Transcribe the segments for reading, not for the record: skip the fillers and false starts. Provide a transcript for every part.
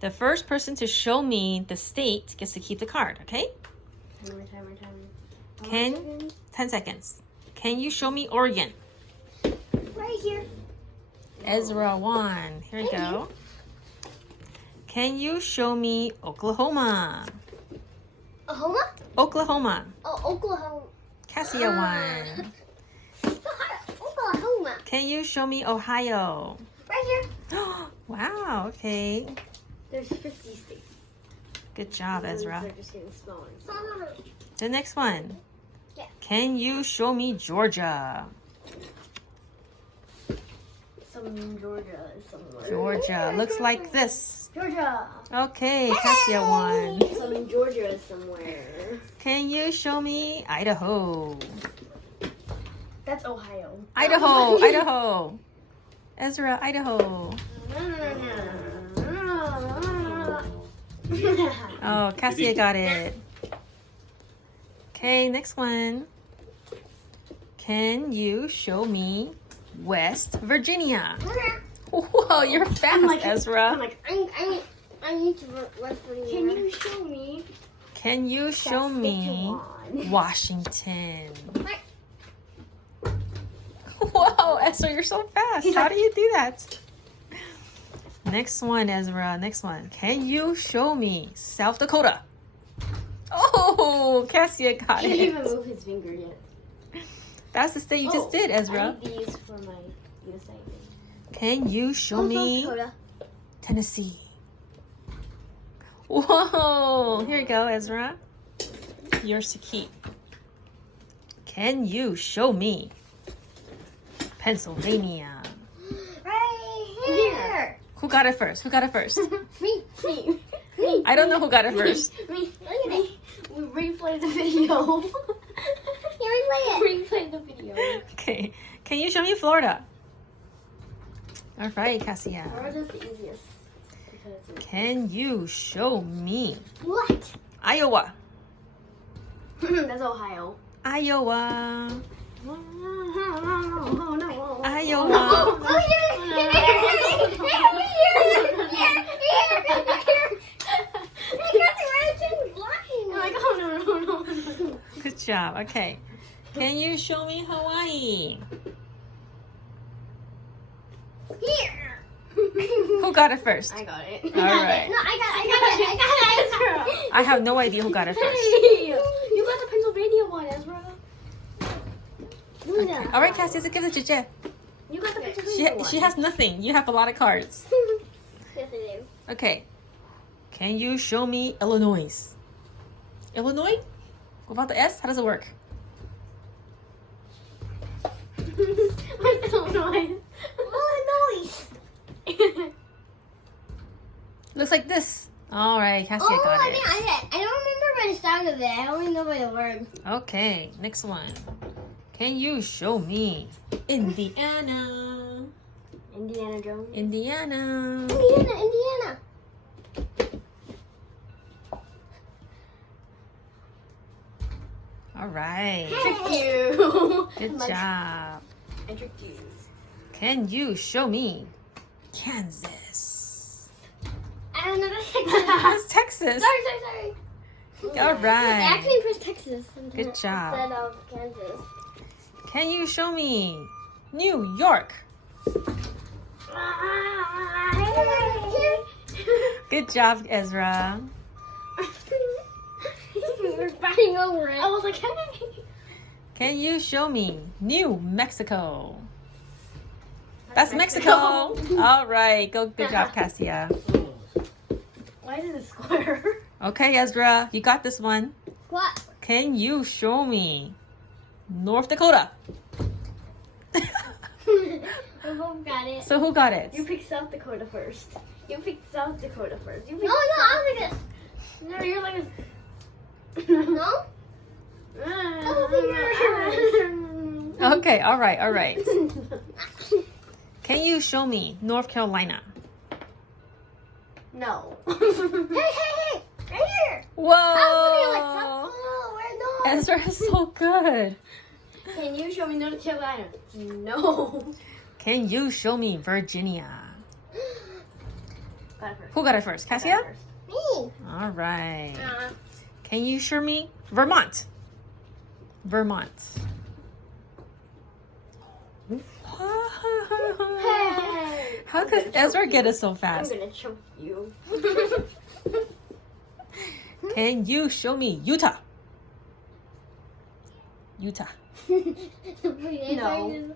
The first person to show me the state gets to keep the card, okay? Timer. 10 seconds. Can you show me Oregon? Right here. Ezra 1. Here we go. Can you show me Oklahoma? Oklahoma. Oh, Oklahoma. Cassia 1. Oklahoma. Can you show me Ohio? Right here. Wow, okay. There's 50 states. Good job, Ezra. They're just getting smaller and smaller. The next one. Yeah. Can you show me Georgia? Some Georgia is somewhere. Georgia. Looks like this. Georgia. Okay, Cassia 1. Some in Georgia is somewhere. Can you show me Idaho? That's Ohio. Idaho. Ezra, Idaho. Oh, Cassia got it. Okay, next one. Can you show me West Virginia? Whoa, you're fast, Ezra. I need to West Virginia. Can you show me? Can you show me Washington? Whoa, Ezra, you're so fast. How do you do that? Next one, Ezra. Next one. Can you show me South Dakota? Oh, Cassia got He it. didn't even move his finger yet. That's the state you just did, Ezra. I need these for my USA thing. Can you show me South Dakota. Tennessee? Whoa, here you go, Ezra. Yours to keep. Can you show me Pennsylvania? Right here. Who got it first? Me. I don't know who got it first. Me. We replay the video. Replay the video. Okay. Can you show me Florida? All right, Cassia. Florida's the easiest. Can you show me What? Iowa? That's Ohio. Iowa. Oh, no. Iowa. No. Good job. Okay. Can you show me Hawaii? Here. Who got it first? I got it. All right. No, I got it. I have no idea who got it first. You got the Pennsylvania one, Ezra. Okay. All right, Cassie, give it to Jeff. You got the Pennsylvania one. She has nothing. You have a lot of cards. Yes, I do. Okay. Can you show me Illinois? Illinois? Without the S? How does it work? Illinois. Looks like this. All right, Cassia got it. I don't remember by the sound of it. I only know by the word. Okay, next one. Can you show me Indiana? Indiana Jones. Indiana. Indiana. All right. Tricked you. Good job. I tricked you. Can you show me Kansas? I don't know. That's Texas. Sorry. All right. I actually pressed Texas. Good job. Instead of Kansas. Can you show me New York? Good job, Ezra. We're fighting over it. I was like, hey. Can you show me New Mexico? That's Mexico. All right. Good job, Cassia. Why is it a square? Okay, Ezra. You got this one. What? Can you show me North Dakota? We both got it. So who got it? You picked South Dakota first. You picked South Dakota first. You picked No, I was like this. No, you're like this. No? Okay, all right. Can you show me North Carolina? No. Hey! Right here! Whoa! Oh, where no? Ezra is so good. Can you show me North Carolina? No. Can you show me Virginia? Got it first. Who got it first? Got it Cassia? first. Me. All right. Uh, Can you show me Vermont? Vermont. How does Ezra get it so I'm fast? gonna choke you. Can you show me Utah? Utah. No.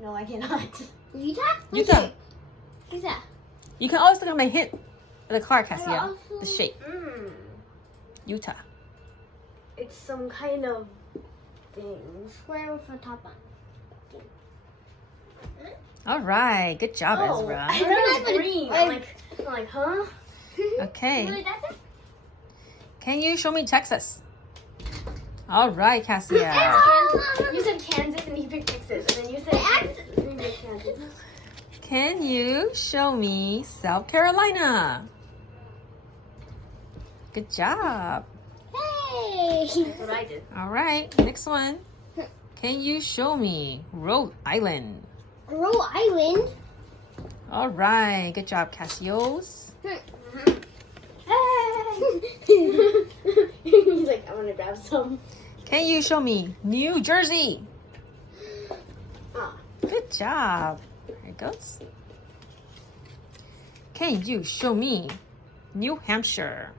No, I cannot. Utah? Utah. Utah. You can always look at my hint of the car, Cassia. The shape. Utah. It's some kind of thing. Square with a top on. All right. Good job, Oh, Ezra. I thought it was green. I'm like, huh? Okay. Really, that's it? Can you show me Texas? All right, Cassia. You said Kansas and you picked Texas, and then you said Texas and you picked Kansas. Can you show me South Carolina? Good job. Hey! That's what I did. All right, next one. Can you show me Rhode Island? Rhode Island? All right, good job, Cassios. He's like, I want to grab some. Can you show me New Jersey? Ah. Good job. There it goes. Can you show me New Hampshire?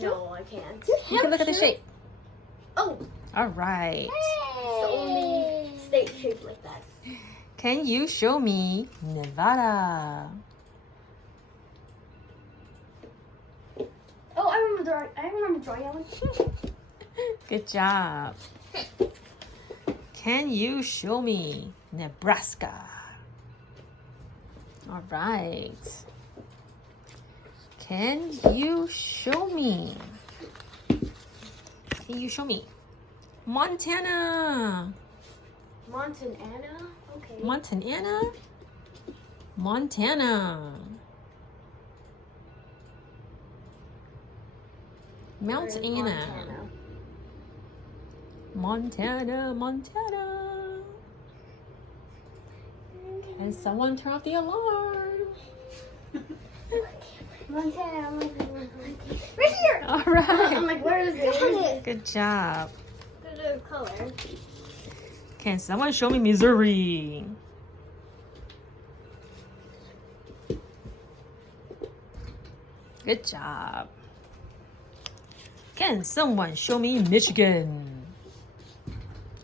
No, I can't. You can look at the shape. Oh, All right. it's the only state shaped like that. Can you show me Nevada? Oh, I remember drawing that one. Good job. Can you show me Nebraska? All right. Can you show me? Can you show me Montana? Montana? Okay. Montana? Montana. Mount Anna. Montana, Montana. Can someone turn off the alarm? Montana. Right here! All I'm right. like, where is it? Good job. Good color. Can someone show me Missouri? Good job. Can someone show me Michigan?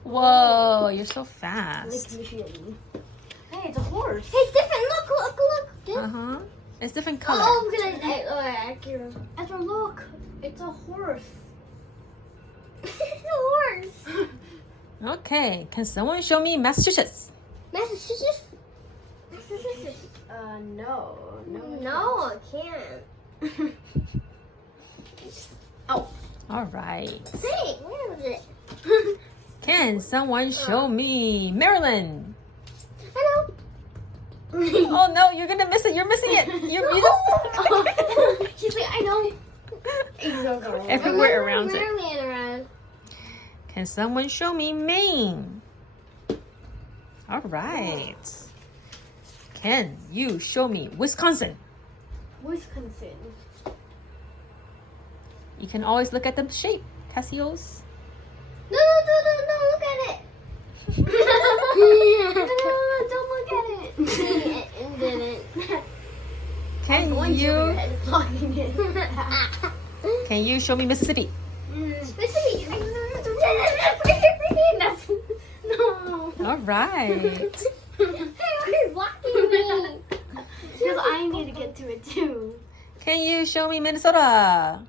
Whoa, you're so Lake fast. Michigan. Hey, it's a horse. It's different. Look. Uh-huh. It's different color. Oh, accurate. Ezra, look. It's a horse. It's a horse. Okay. Can someone show me Massachusetts? Massachusetts? No. No, I can't. Oh. All right. Hey, where was it? Can someone show me Maryland? I know. Oh no, you're gonna miss it. You're missing it. You just She's like, I know. He's so cool. everywhere around it. Maryland around. Can someone show me Maine? All right. Can you show me Wisconsin? Wisconsin. You can always look at the shape, Cassios. No, look at it. No, don't look at it. It didn't. Can you show me Mississippi? Mississippi. No. All right. Hey, why are you blocking me? Because I need to get to it too. Can you show me Minnesota?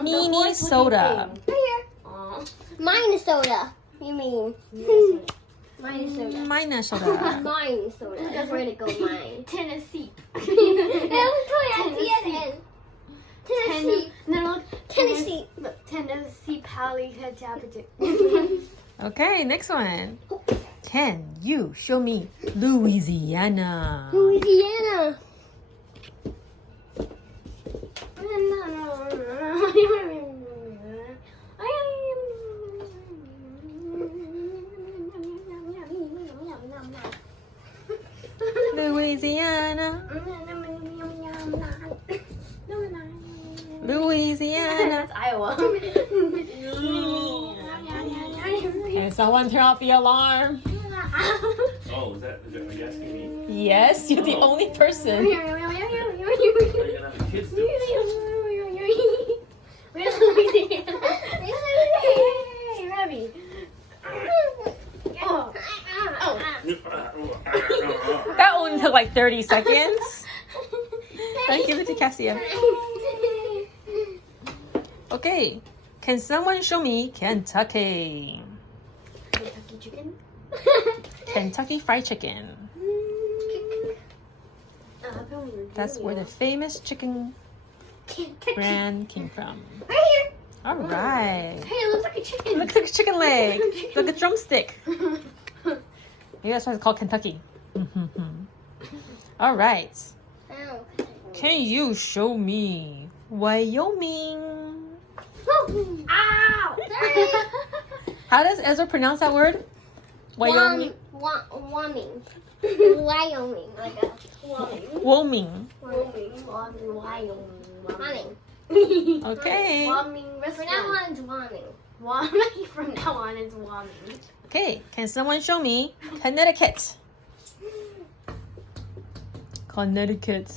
Minnesota. Right here. Aw. Minnesota. You mean? Minnesota. Minnesota. Minnesota. That's where to go, mine. Tennessee. That was clear at the end. Tennessee. No, look. Tennessee. Look, Tennessee Pally had chapter. Okay, next one. Can you show me Louisiana? Louisiana. Louisiana. Louisiana. That's Iowa. Can someone turn off the alarm? Oh, is that are you asking me? Yes, you're the only person. Are you gonna have the kids do it? Ravi. That only took like 30 seconds. Let's give it to Cassia. Okay. Can someone show me Kentucky? Kentucky chicken. Kentucky Fried Chicken. That's where the famous chicken brand came from. Right here. All right. Hey, it looks like a chicken. Looks like a chicken leg. Like a drumstick. Maybe that's why it's called Kentucky. All right. Can you show me Wyoming? Ow! How does Ezra pronounce that word? Wyoming. Wyoming. Wyoming. Like a Wyoming. Wyoming. Okay. Wyoming For now restaurant. on, it's Wyoming. From now on, it's Wyoming. Okay. Can someone show me Connecticut? Connecticut.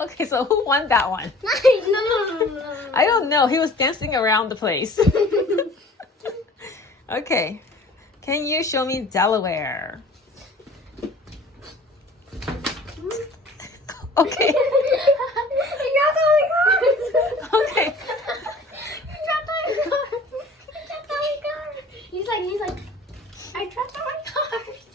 Okay, so who won that one? No. I don't know. He was dancing around the place. Okay. Can you show me Delaware? Okay. Okay. He's like, I dropped all my cards.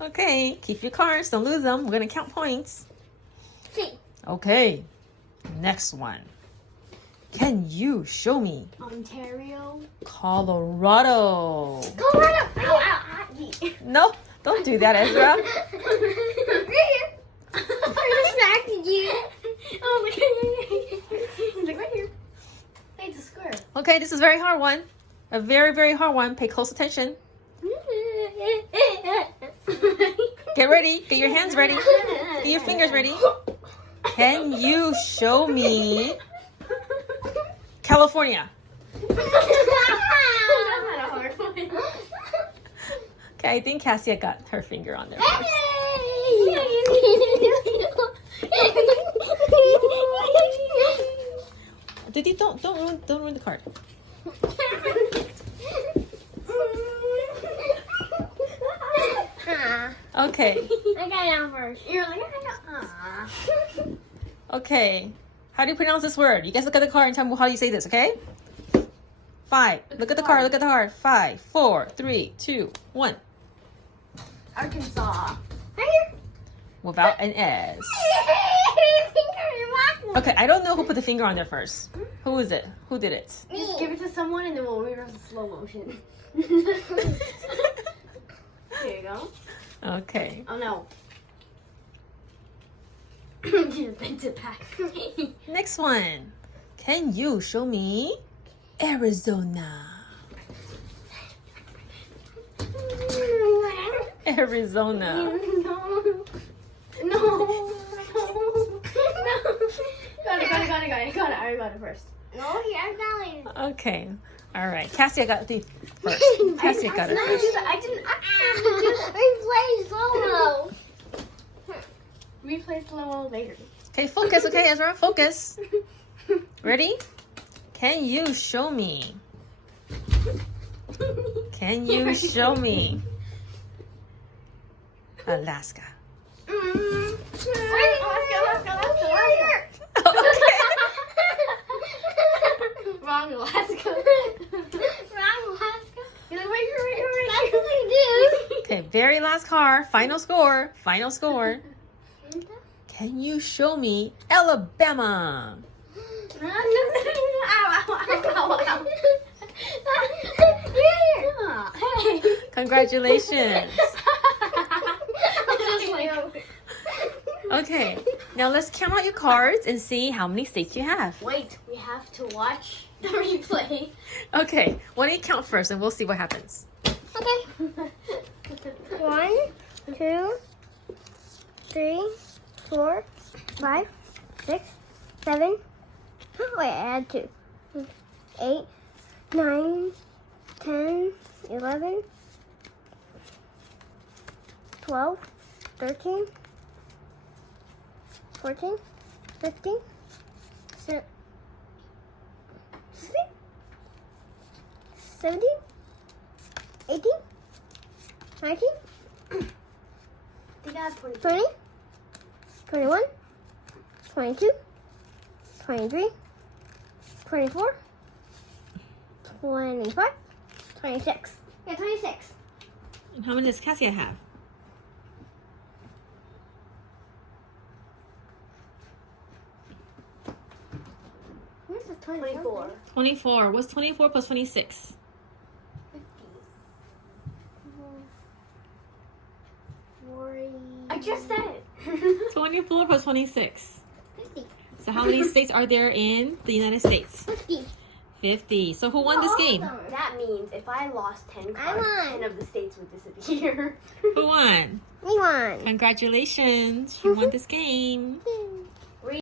Okay. Keep your cards. Don't lose them. We're going to count points. See. Okay. Next one. Can you show me Ontario. Colorado? Colorado. Ow. No, don't do that, Ezra. I distracted you. Oh my god. He's like, right here. Hey, it's a square. Okay, this is a very hard one. A very, very hard one. Pay close attention. Get ready. Get your hands ready. Get your fingers ready. Can you show me California? That's not a hard one. Okay, I think Cassia got her finger on there. Did you don't ruin the card. Okay. I got it on first. You're like, ah. Okay. How do you pronounce this word? You guys look at the card and tell me how you say this, okay? 5. Look at the card. Look at the card. 5, 4, 3, 2, 1. Arkansas. Right here. Without an S. Okay, I don't know who put the finger on there first. Who is it? Who did it? Just give it to someone and then we'll reverse the slow motion. There you go. Okay. Oh no. Just bent it back. Next one. Can you show me Arizona? Arizona. No. No. Got it. I got it first. No, here, I'm telling you. Okay. All right. Cassia got the first. Cassia got it first. I didn't. Replay slow-mo. Replay slow later. Okay, focus. Okay, Ezra, focus. Ready? Can you show me? Can you show me Alaska? Alaska. Okay. Wrong Alaska. Wrong Alaska. You're like, right That's here. what I do. Okay, very last card. Final score. Final score. Can you show me Alabama? Ow. Hey. Congratulations. Okay, now let's count out your cards and see how many states you have. Wait, we have to watch the replay. Okay, why don't you count first and we'll see what happens. Okay. 1, 2, 3, 4, 5, 6, 7. Oh, wait, I had 2. 8, 9, 10, 11, 12, 13, 14, 15, 16, 17, 18, 19, Think I have 20. 20, 21, 22, 23, 24, 25, 26. Yeah, 26. And how many does Cassia have? Where's the 24. 24. What's 24 plus 26? 40. I just said it. 24 plus 26. 50. So how many states are there in the United States? 50. 50. So who won this game? That means if I lost 10 I cards, won. 10 of the states would disappear. Who won? We won. Congratulations. You won this game.